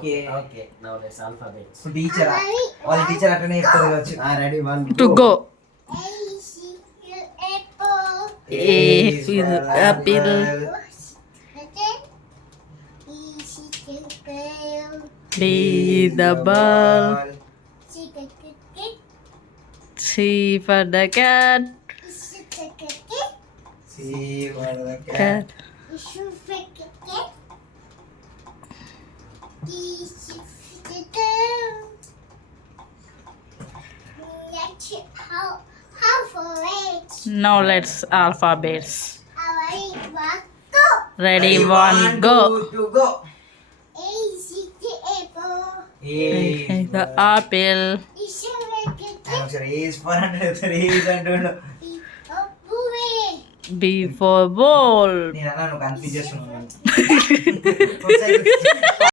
Okay okay now let's alphabets. Teacher వాళ్ళ టీచర్ అట్లనే చెప్తారు కావచ్చు. రెడీ 1 to go. A for apple. B the ball. C for the cat. C for the Cat. Now let's alphabets. Ready, one, go. To go. The apple. Is for అంటుండు. B for ball. నేను అన్నాను కన్ఫ్యూజ్ చేస్తున్నాను.